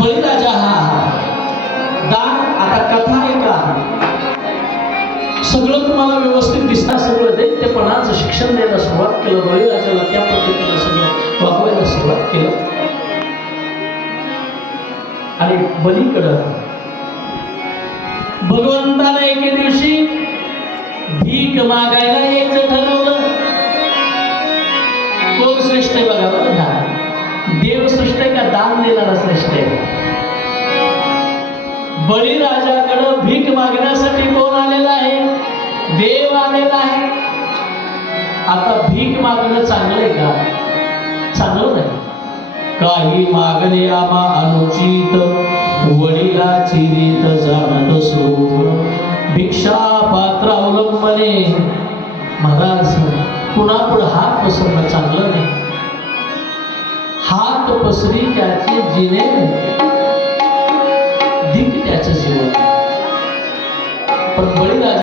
बळीराजा हा दान, आता कथा आहे का सगळं तुम्हाला व्यवस्थित दिसणार, सगळं दैत्यपणाचं शिक्षण द्यायला सुरुवात केलं बळीराजाला, त्या पद्धतीनं सगळं वागवायला सुरुवात केलं. आणि बलीकडं भगवंतानं एके दिवशी भीक मागायला यायचं ठरवलं. कोण श्रेष्ठ आहे बघा बरं का, देव श्रेष्ठ आहे का दान देणारा श्रेष्ठ आहे? बळीराजाकडं भीक मागण्यासाठी कोण आलेला आहे? देव आलेला आहे. आता भीक मागणं चांगलं आहे का? चांगलं नाही. काही मागणे आम्हा अनुचित, वडिलाची रीत जाणत सोड, भिक्षा पात्र अवलंबने. महाराज कुणापुढे हात पसरणं चांगलं नाही. हात पसरी त्याचे जिने धिक त्याचं जीवन. पण बळीराजा